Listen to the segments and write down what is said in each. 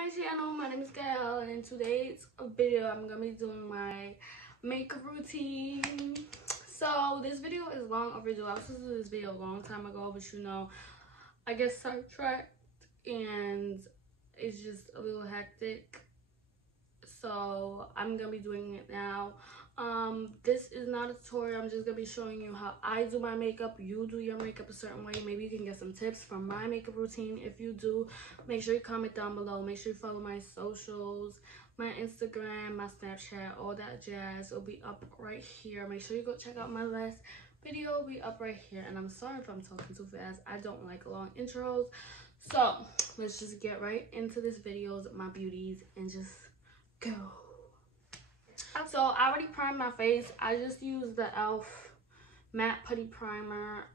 my channel. My name is Gaelle, and in today's video I'm gonna be doing my makeup routine. So this video is long overdue. I was supposed to do this video a long time ago, but you know, I get sidetracked and it's just a little hectic, so I'm gonna be doing it now. This is not a tutorial. I'm just gonna be showing you how I do my makeup. You do your makeup a certain way. Maybe you can get some tips from my makeup routine. If you do, make sure you comment down below. Make sure you follow my socials, my Instagram, my Snapchat, all that jazz. It'll be up right here. Make sure you go check out my last video. It'll be up right here. And I'm sorry if I'm talking too fast. I don't like long intros. So let's just get right into this video, my beauties, and just go. So I already primed my face. I just used the e.l.f. matte putty primer.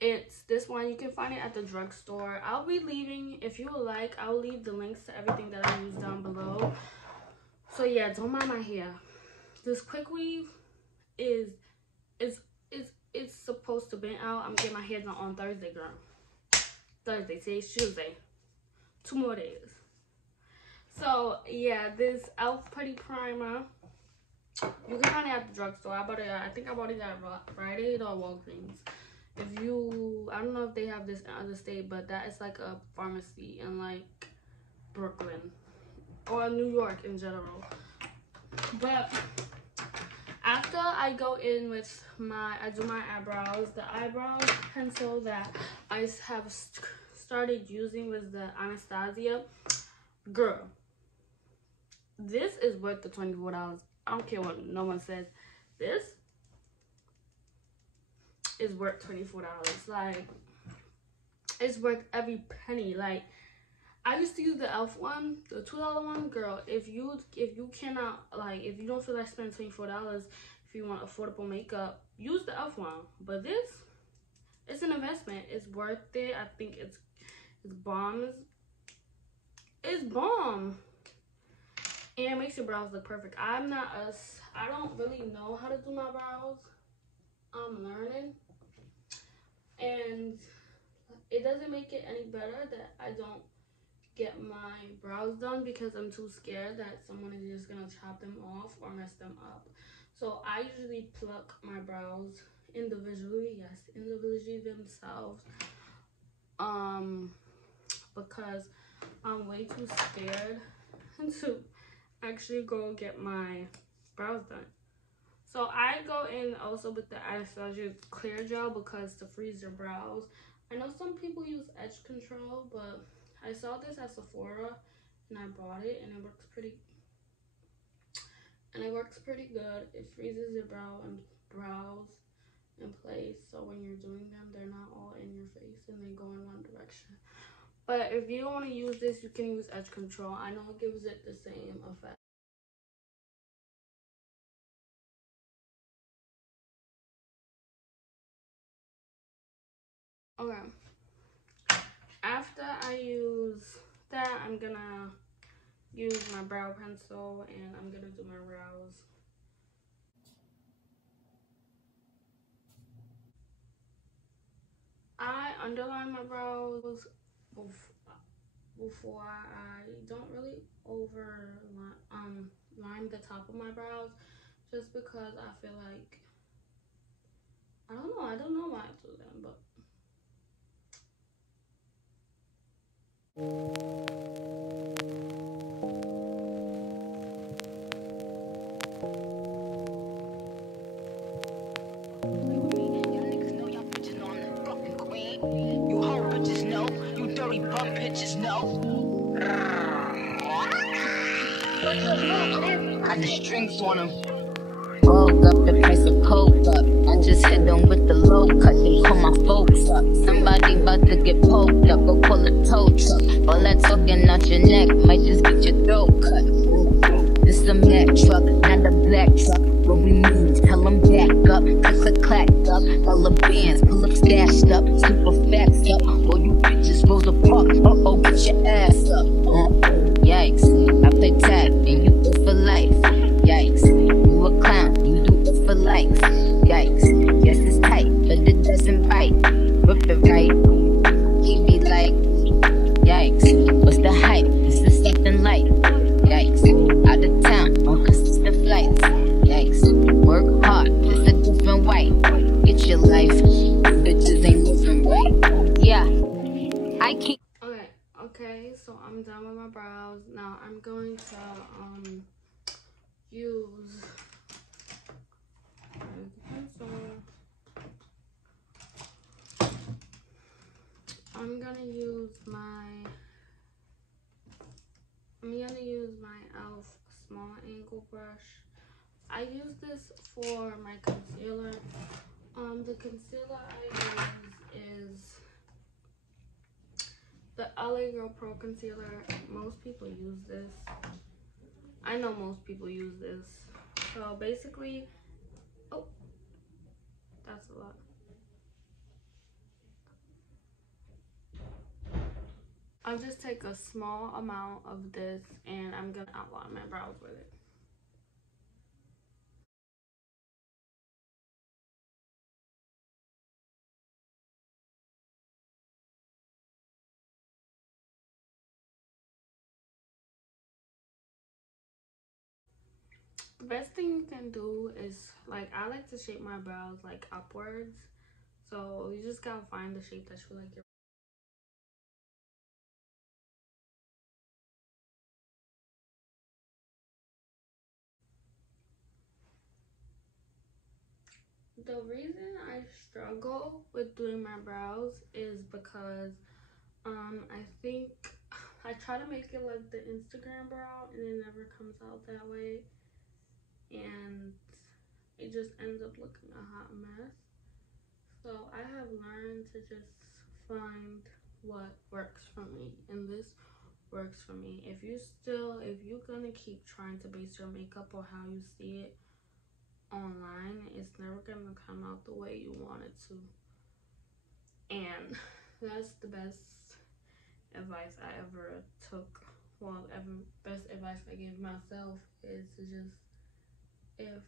It's this one. You can find it at the drugstore. I'll be leaving, if you would like, I'll leave the links to everything that I use down below. So yeah, don't mind my hair. This quick weave is supposed to bend out. I'm getting my hair done on Thursday, girl. Thursday, today's Tuesday. 2 more days. So yeah, this e.l.f. putty primer, you can find it at the drugstore. I think I bought it at Rite Aid or Walgreens. I don't know if they have this in other state, but that is like a pharmacy in like Brooklyn or New York in general. But after I go in with I do my eyebrows, the eyebrow pencil that I have started using was the Anastasia. Girl, this is worth the $24. I don't care what no one says. This is worth $24. Like, it's worth every penny. Like, I used to use the e.l.f. one, the $2 one. Girl, if you cannot, like, if you don't feel like spending $24 if you want affordable makeup, use the e.l.f. one. But this, it's an investment. It's worth it. I think it's bomb. It's bomb. And it makes your brows look perfect. I don't really know how to do my brows. I'm learning. And it doesn't make it any better that I don't get my brows done because I'm too scared that someone is just gonna chop them off or mess them up. So I usually pluck my brows individually, yes, individually themselves. Because I'm way too scared to actually go get my brows done. So I go in also with the Anastasia clear gel because to freeze your brows. I know some people use edge control, but I saw this at Sephora and I bought it, and it works pretty good. It freezes your brows in place, so when you're doing them, they're not all in your face and they go in one direction. But if you don't want to use this, you can use edge control. I know it gives it the same effect. Okay. After I use that, I'm gonna use my brow pencil and I'm gonna do my brows. I underline my brows before I don't really line the top of my brows, just because I feel like I don't know why I do them, but bitches know. I the strings on them. Woke up the price of coke up. I just hit them with the low cut. They call my folks up. Somebody about to get poked up. Go call a tow truck. All that talking out your neck might just get your throat cut. This a Mack truck, not a black truck. What we need, tell them back up. Click clacked up. All the bands, pull up stashed up. Super facts up. All you bitches rose apart. Uh-oh, get your ass up. Yikes, I play tag and you do for life. Yikes, you a clown, you do it for likes. Yikes, yes it's tight, but it doesn't bite. Rip it right, he be like, yikes. Okay, so I'm done with my brows. Now I'm going to use the pencil. I'm gonna use my e.l.f. small angle brush. I use this for my concealer. The concealer I use is the LA Girl Pro Concealer. Most people use this. I know most people use this. So basically, oh, that's a lot. I'll just take a small amount of this and I'm gonna outline my brows with it. The best thing you can do is, like, I like to shape my brows like upwards. So you just gotta find the shape that you like. The reason I struggle with doing my brows is because I think I try to make it like the Instagram brow and it never comes out that way, and it just ends up looking a hot mess. So I have learned to just find what works for me, and this works for me. If you're gonna keep trying to base your makeup on how you see it online, it's never gonna come out the way you want it to. And that's the best advice I ever took. Well, best advice I give myself is to just, if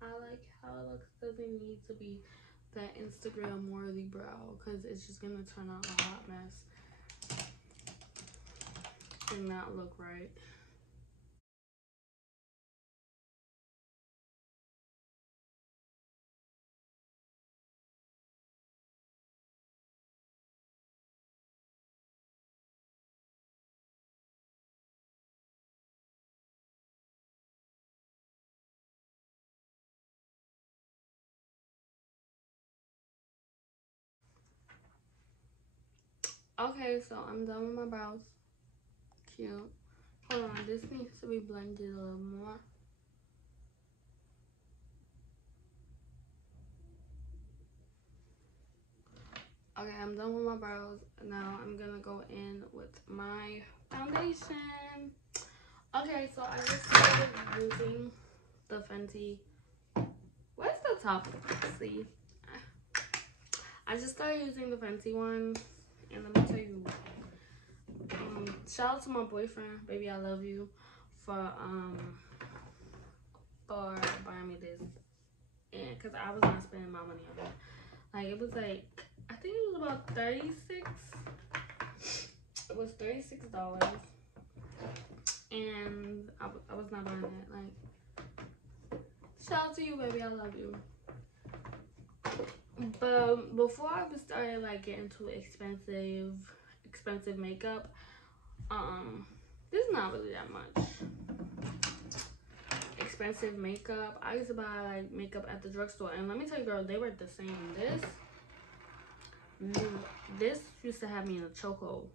I like how it looks, doesn't need to be that Instagram worthy brow, because it's just gonna turn out a hot mess and not look right. Okay, so I'm done with my brows. Cute. Hold on, this needs to be blended a little more. Okay, I'm done with my brows. Now I'm gonna go in with my foundation. Okay, so I just started using the Fenty. Where's the top? See, I just started using the Fenty one, and let me tell you, shout out to my boyfriend, baby, I love you, for buying me this, and because I was not spending my money on it. Like, it was like, I think it was about $36. It was $36, and I was not buying it. Like, shout out to you, baby, I love you. But before I started like getting too expensive makeup, this is not really that much expensive makeup. I used to buy like makeup at the drugstore, and let me tell you, girl, they were the same. This used to have me in a chokehold.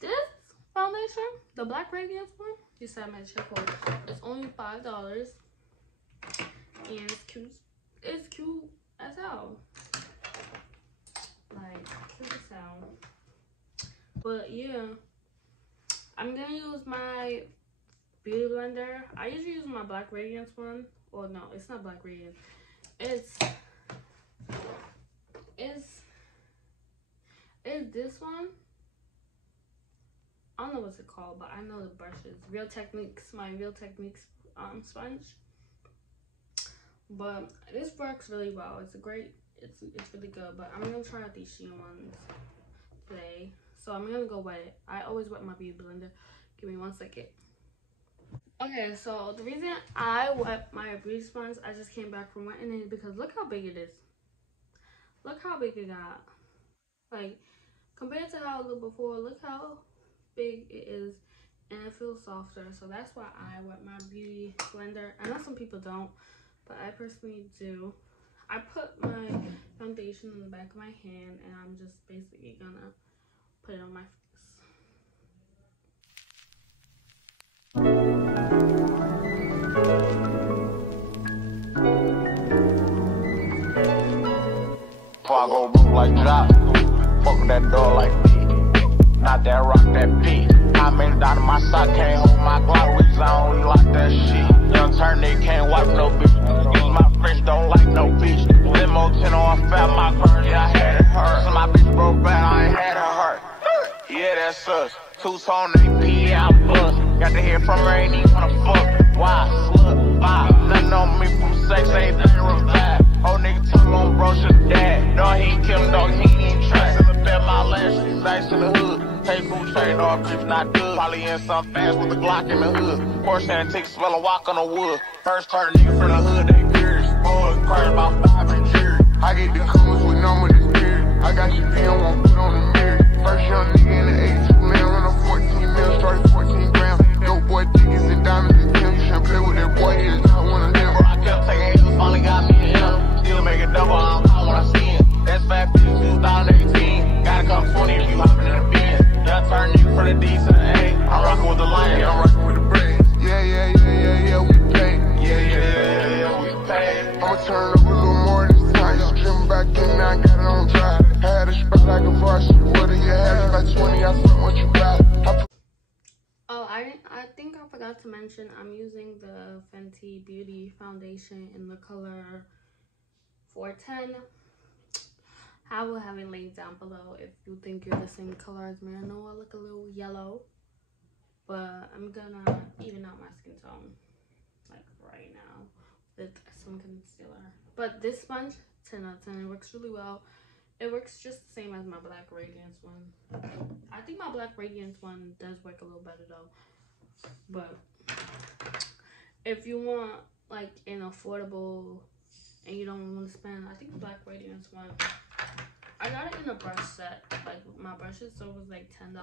This foundation, the Black Radiance one, used to have me in a chokehold. It's only $5, and it's cute. It's cute as hell. Like, cute as hell. But yeah, I'm gonna use my beauty blender. I usually use my Black Radiance one. Or no, it's not Black Radiance. It's this one. I don't know what's it called, but I know the brushes. Real Techniques, my Real Techniques sponge. But this works really well. It's really good. But I'm gonna try out these SHEIN ones today. So I'm gonna go wet it. I always wet my beauty blender. Give me 1 second. Okay, so the reason I wet my beauty sponge, I just came back from wetting it because look how big it is. Look how big it got. Like, compared to how it looked before, look how big it is, and it feels softer. So that's why I wet my beauty blender. I know some people don't, but I personally do. I put my foundation in the back of my hand, and I'm just basically gonna put it on my face. Before I go broke like drop, fuck with that door like me. Not that rock, that beat. I made it down to my sock, can't hold my Glock, reason I don't like that shit. Young turn, they can't wipe no bitch. Use my French, don't like no bitch. Limo 10 on fat, my burn, yeah, I had it hurt. So my bitch broke bad, I ain't had it hurt. Yeah, that's us. Two-tone, they pee, I bust. Got to hear from her, ain't even wanna fuck. Why? Slut, vibe. Nothing on me from sex, ain't nothing revive. Old nigga told on bro, should dad. No, he ain't kill him, dog, he ain't try. Still a bet my last, she's ice in the hood. Hey, food train, dog, bitch not good. Probably in some fast with a Glock in the hood. Porsche and tick, smell a walk on the wood. First turn nigga from the hood, they curious. Boy, crying about 5 and jury. I get the coolest with number this period. I got your pen, won't put on the mirror. First young nigga in the 82 man, run a 14 mil, straight 14 grams. Dope boy tickets and diamonds and Tim. You shouldn't play with that boy, he is not one of them. Bro, I kept taking H's, finally got me and him. Still make it double, I don't know when I see him. That's 550, 2018. Gotta come 20 if you hopping in the bin. Yeah, I turn nigga from the D to the A. I'm rocking with the lion, yeah, I'm rocking with the braids. Yeah, we pay. Yeah, we pay. I'ma turn up a little more this time. You stream back in, now I got it on dry. Had a spot like a varsity. What do you have? You got 20, I said what you got. Oh, I think I forgot to mention I'm using the Fenty Beauty Foundation in the color 410. I will have it linked down below if you think you're the same color as me. I know I look a little yellow, but I'm gonna even out my skin tone like right now with some concealer. But this sponge, 10 out of 10, it works really well. It works just the same as my Black Radiance one. I think my Black Radiance one does work a little better though. But if you want like an affordable and you don't want to spend, I think the Black Radiance one, I got it in a brush set, like with my brushes, so it was like $10.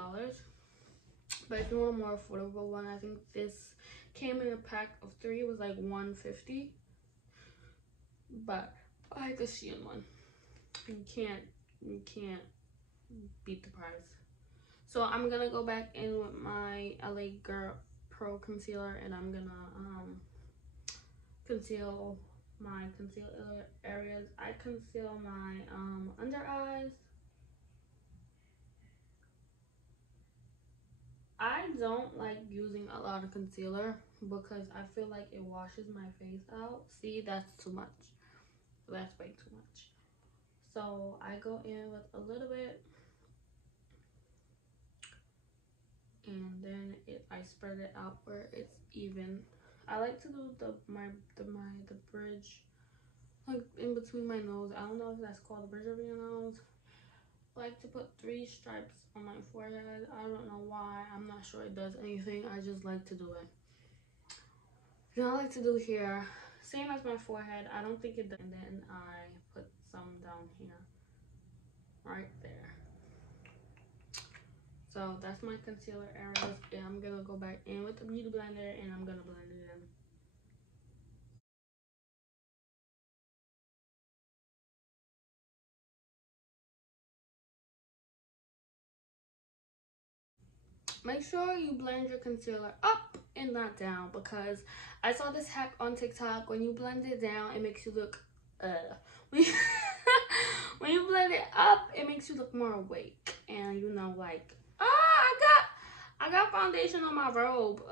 But if you want a more affordable one, I think this came in a pack of 3. It was like $150. But I like the SHEIN one. You can't beat the price. So I'm gonna go back in with my LA Girl Pro concealer, and I'm gonna conceal my concealer areas. I conceal my under eyes. I don't like using a lot of concealer because I feel like it washes my face out. See, that's too much. That's way too much. So I go in with a little bit, and then I spread it out where it's even. I like to do the bridge, like in between my nose. I don't know if that's called the bridge of your nose. I like to put 3 stripes on my forehead. I don't know why. I'm not sure it does anything. I just like to do it. You know, I like to do here, same as my forehead. I don't think it does. And then I put some down here, right there. So that's my concealer areas, and I'm gonna go back in with the beauty blender and I'm gonna blend it in. Make sure you blend your concealer up and not down, because I saw this hack on TikTok. When you blend it down, it makes you look when you blend it up, it makes you look more awake, and you know, like, I got foundation on my robe.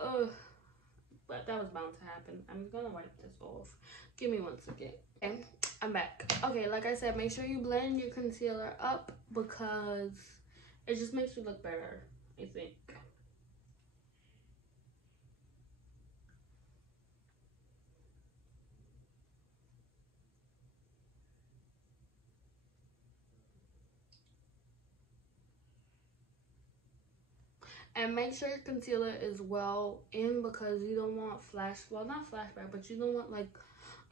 But that was bound to happen. I'm gonna wipe this off. Give me 1 second. Okay, I'm back. Okay, like I said, make sure you blend your concealer up because it just makes you look better, I think. And make sure your concealer is well in, because you don't want not flashback, but you don't want, like,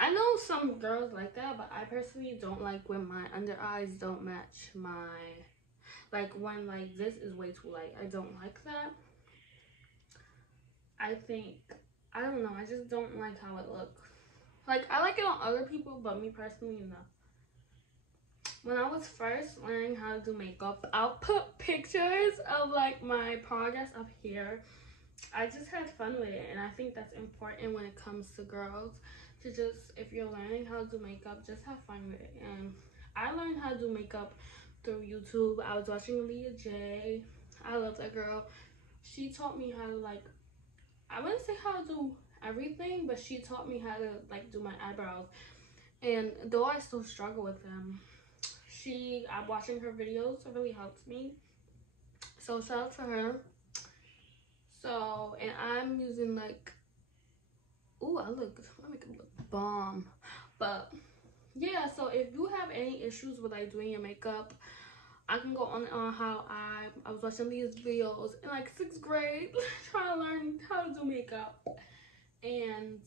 I know some girls like that, but I personally don't like when my under eyes don't match my, Like when like this is way too light. I don't like that. I think, I don't know, I just don't like how it looks. Like I like it on other people, but me personally, no. When I was first learning how to do makeup, I'll put pictures of like my progress up here. I just had fun with it, and I think that's important when it comes to girls, to just, if you're learning how to do makeup, just have fun with it. And I learned how to do makeup through YouTube. I was watching Leah J. I love that girl. She taught me how to, like, I wouldn't say how to do everything, but she taught me how to like do my eyebrows. And though I still struggle with them, I'm watching her videos, it really helps me. So shout out to her. So, and I'm using like, ooh, my makeup look bomb. But yeah, so if you have any issues with like doing your makeup, I can go on and on how I was watching these videos in like 6th grade trying to learn how to do makeup. And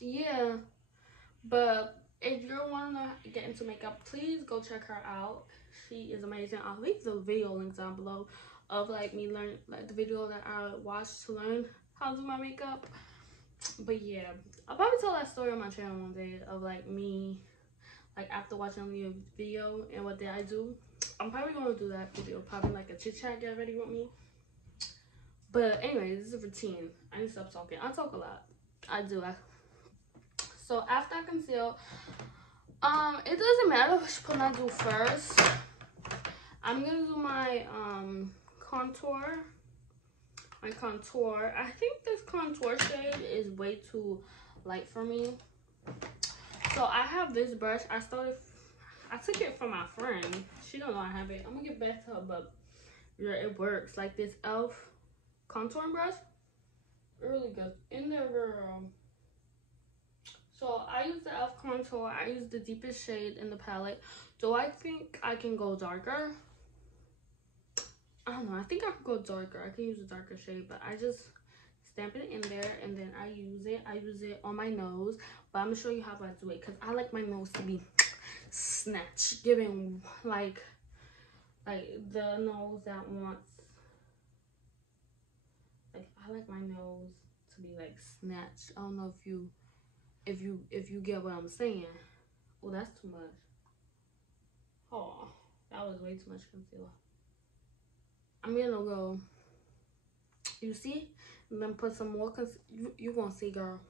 yeah, but if you want to get into makeup, please go check her out. She is amazing. I'll leave the video links down below of like me learn, like the video that I watched to learn how to do my makeup. But yeah, I'll probably tell that story on my channel one day of like me, like after watching the video and what did I do. I'm probably gonna do that video, probably like a chit chat, get ready with me. But anyway, this is a routine. I need to stop talking. I talk a lot. I do. So after I conceal, it doesn't matter which one I do first. I'm gonna do my contour. My contour. I think this contour shade is way too light for me. So I have this brush. I took it from my friend. She don't know I have it. I'm gonna get back to her, but yeah, it works. Like this e.l.f. contouring brush, really good. In there, girl. So I use the e.l.f. contour. I use the deepest shade in the palette. Do I think I can go darker? I don't know. I think I could go darker. I can use a darker shade, but I just stamp it in there and then I use it. I use it on my nose, but I'm gonna show you how I do it because I like my nose to be snatched, giving like the nose that wants. Like I like my nose to be like snatched. I don't know if you get what I'm saying. Oh, that's too much. Oh, that was way too much concealer. I'm gonna go, you see, and then put some more concealer. You gonna see, girl.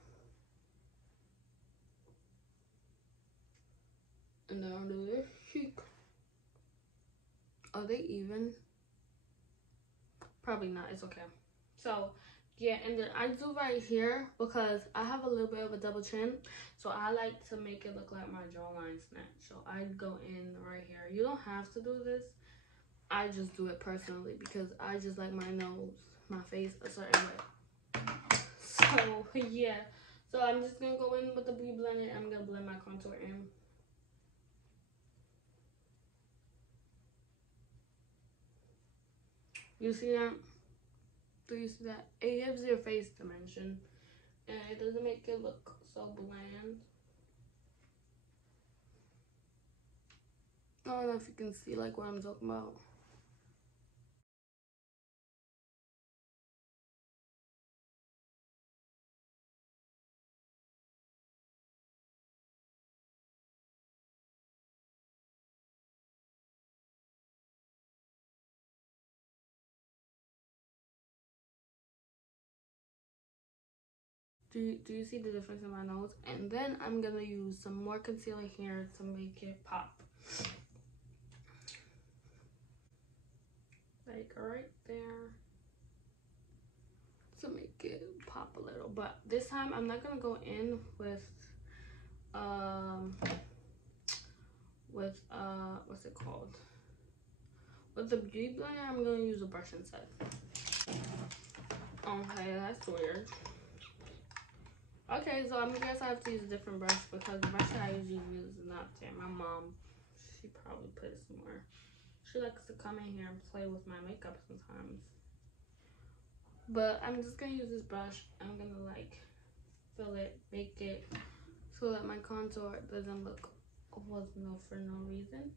And then I'll do this cheek. Are they even? Probably not. It's okay. So yeah, and then I do right here because I have a little bit of a double chin, so I like to make it look like my jawline snatch. So I go in right here. You don't have to do this. I just do it personally because I just like my nose, my face a certain way. So yeah, so I'm just gonna go in with the beauty blender and I'm gonna blend my contour in. You see that? Do you see that? It gives your face dimension and it doesn't make it look so bland. I don't know if you can see like what I'm talking about. Do you see the difference in my nose? And then I'm gonna use some more concealer here to make it pop. Like right there. To make it pop a little. But this time I'm not gonna go in with what's it called? With the beauty blender, I'm gonna use a brush instead. Okay, that's weird. Okay, so I guess I have to use a different brush because the brush that I usually use is not there. My mom, she probably put it somewhere. She likes to come in here and play with my makeup sometimes. But I'm just gonna use this brush. I'm gonna like fill it, make it so that my contour doesn't look for no reason.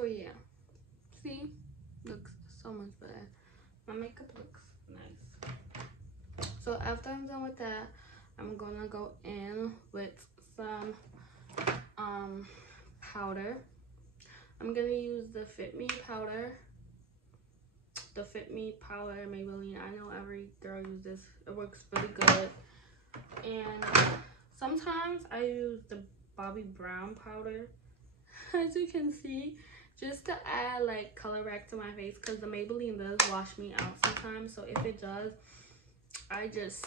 So yeah, see, looks so much better. My makeup looks nice. So after I'm done with that, I'm gonna go in with some powder. I'm gonna use the Fit Me powder. The Fit Me powder, Maybelline. I know every girl uses this. It works really good. And sometimes I use the Bobbi Brown powder, as you can see, just to add like color back to my face, because the Maybelline does wash me out sometimes. So if it does, I just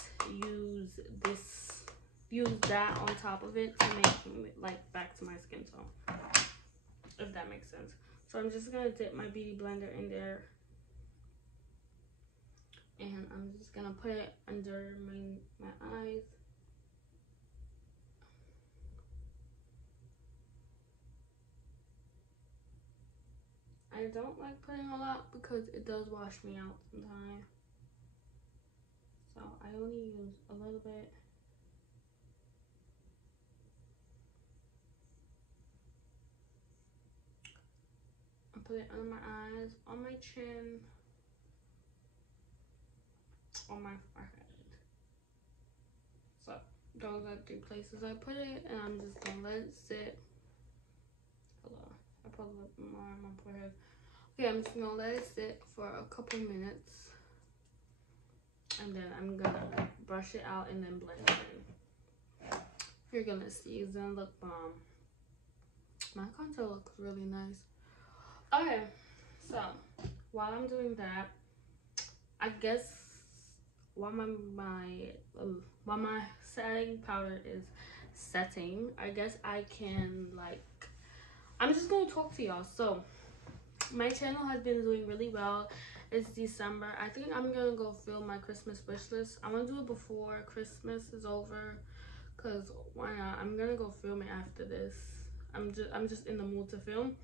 use that on top of it to make it like back to my skin tone, if that makes sense. So I'm just gonna dip my beauty blender in there, and I'm just gonna put it under my eyes. I don't like putting a lot because it does wash me out sometimes. So I only use a little bit. I put it under my eyes, on my chin, on my forehead. So those are 3 places I put it, and I'm just gonna let it sit. Hello, I put a little more on my forehead. Okay, I'm just gonna let it sit for a couple minutes, and then I'm gonna brush it out and then blend it in. You're gonna see it's gonna look bomb. My contour looks really nice. Okay, so while I'm doing that, I guess while my setting powder is setting, I guess I can I'm just gonna talk to y'all. So my channel has been doing really well. It's December. I think I'm gonna go film my Christmas wish list. I'm gonna do it before Christmas is over, cause why not? I'm gonna go film it after this. I'm just in the mood to film.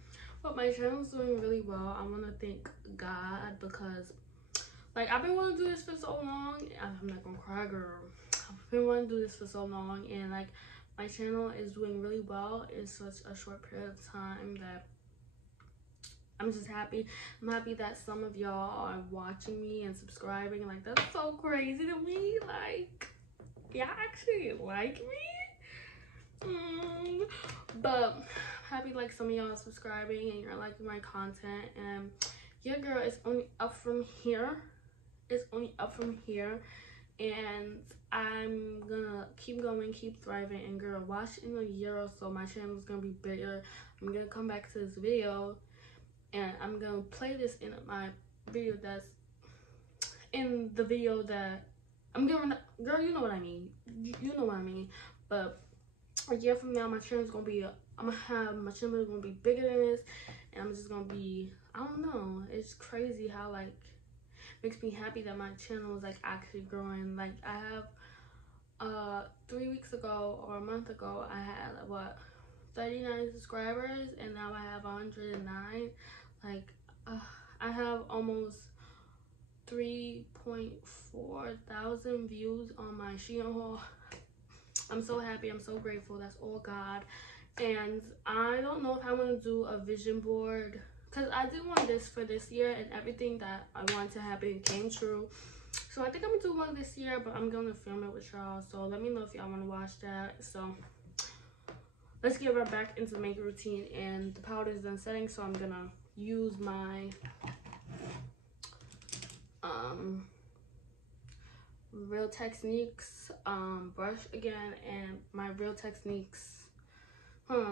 But my channel's doing really well. I wanna thank God, because I've been wanting to do this for so long. I'm not gonna cry, girl. I've been wanting to do this for so long, and my channel is doing really well in such a short period of time that I'm just happy. I'm happy that some of y'all are watching me and subscribing. That's so crazy to me. Y'all actually like me. But I'm happy some of y'all are subscribing and you're liking my content, and your girl is only up from here. It's only up from here, and I'm gonna keep going, keep thriving. And girl, watch in a year or so, my channel is gonna be bigger. I'm gonna come back to this video, and I'm gonna play this in my video that I'm gonna, girl, you know what I mean. You know what I mean. But a year from now, my channel's gonna be, my channel is gonna be bigger than this, and I'm just gonna be, I don't know. It's crazy how makes me happy that my channel is actually growing. I have 3 weeks ago or a month ago, I had 39 subscribers, and now I have 109. I have almost 3.4 thousand views on my SHEIN haul. I'm so happy. I'm so grateful. That's all God. And I don't know if I want to do a vision board, because I did want this for this year, and everything that I wanted to happen came true. So I think I'm gonna do one this year, but I'm gonna film it with y'all. So let me know if y'all want to watch that. So let's get right back into the makeup routine. And the powder is done setting, so I'm gonna use my Real Techniques brush again, and my Real Techniques,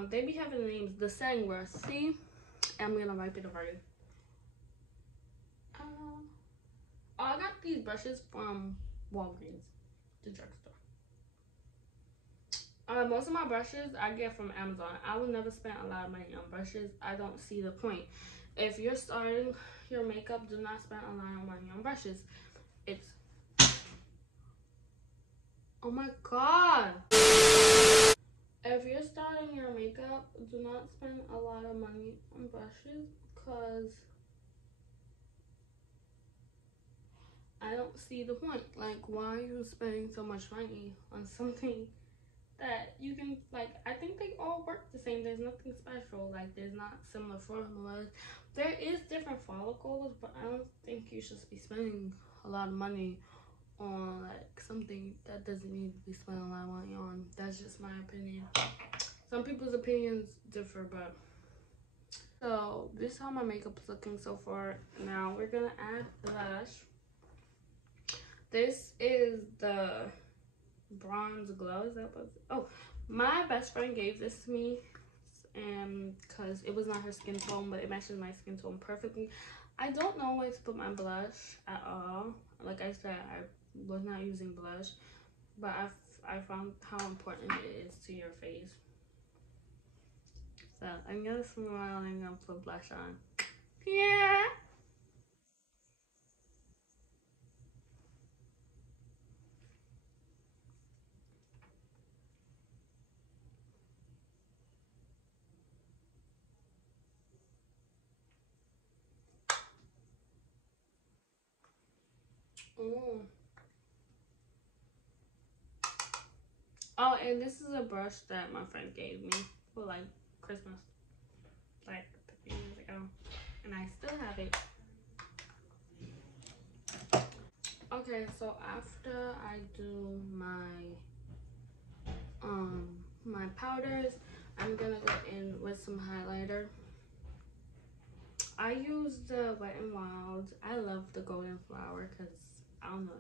they be having the names, the setting brush. See, and I'm gonna wipe it over you. I got these brushes from Walgreens, the drugstore. Most of my brushes I get from Amazon. I will never spend a lot of money on brushes. I don't see the point. If you're starting your makeup, do not spend a lot of money on brushes. It's, oh my God. If you're starting your makeup, do not spend a lot of money on brushes, because I don't see the point. Why are you spending so much money on something that you can, like, I think they all work the same. There's nothing special. Like, there's not similar formulas. There is different follicles, but I don't think you should be spending a lot of money on like something that doesn't need to be spent a lot of money on. That's just my opinion. Some people's opinions differ, but so this is how my makeup is looking so far. Now we're gonna add blush. This is the Bronze Glow. Is that what? Oh, my best friend gave this to me, and because it was not her skin tone, but it matches my skin tone perfectly. I don't know where to put my blush at all. Like I said, I was not using blush, but I found how important it is to your face. So I'm gonna smile and I'm gonna put blush on. Yeah. Mm. Oh, and this is a brush that my friend gave me for like Christmas, like a few years ago, and I still have it. Okay, so after I do my my powders, I'm gonna go in with some highlighter. I use the Wet n Wild. I love the Golden Flower because I don't know,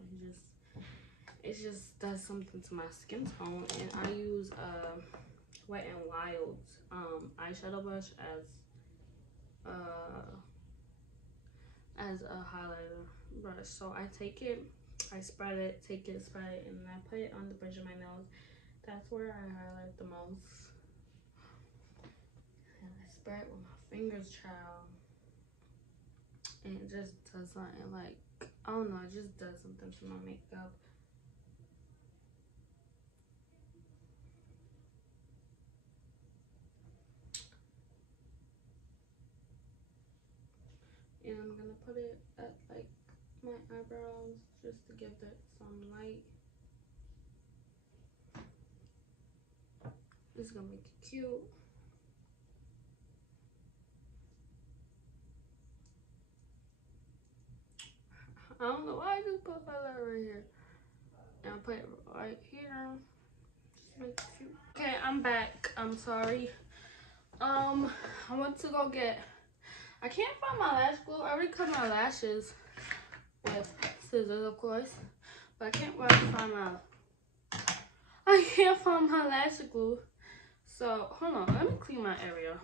it just does something to my skin tone. And I use Wet n Wild eyeshadow brush as a highlighter brush. So I take it, I spread it, spread it, and I put it on the bridge of my nose. That's where I highlight the most. And I spread it with my fingers, child. And it just does something, like, I don't know, it just does something to my makeup. And I'm gonna put it at like my eyebrows just to give it some light. This is gonna make it cute. I don't know why I just put highlight right here. And I put it right here. Just make it cute. Okay, I'm back. I'm sorry. I went to go get, I can't find my lash glue. I already cut my lashes with scissors, of course. But I can't find my lash glue. So hold on, let me clean my area.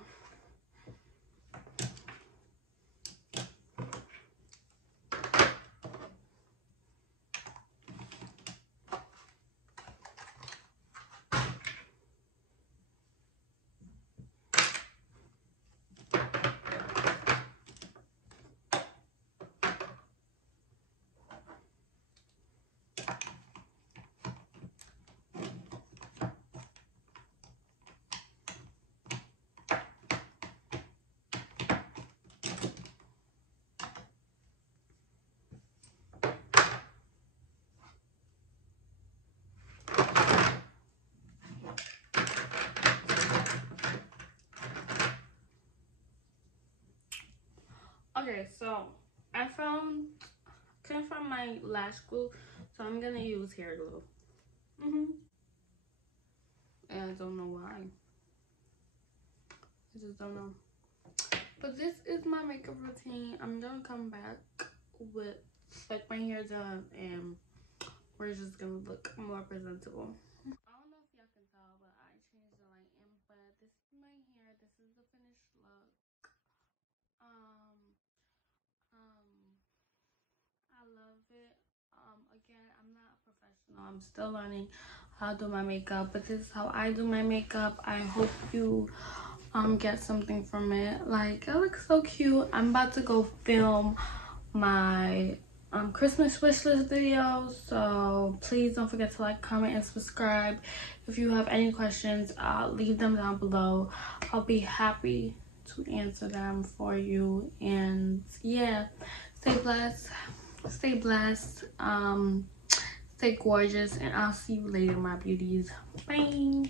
Okay, so I couldn't find my lash glue, so I'm gonna use hair glue. And I don't know why. I just don't know. But this is my makeup routine. I'm gonna come back with like my hair done, and we're just gonna look more presentable. I don't know if y'all can tell, but I changed the lighting. But this is my hair. This is the finished look. I love it. Again, I'm not a professional. I'm still learning how to do my makeup, but this is how I do my makeup. I hope you get something from it. Like, it looks so cute. I'm about to go film my Christmas wishlist video, so please don't forget to like, comment, and subscribe. If you have any questions, leave them down below. I'll be happy to answer them for you. And yeah, stay blessed, stay Stay gorgeous, and I'll see you later, my beauties. Bye.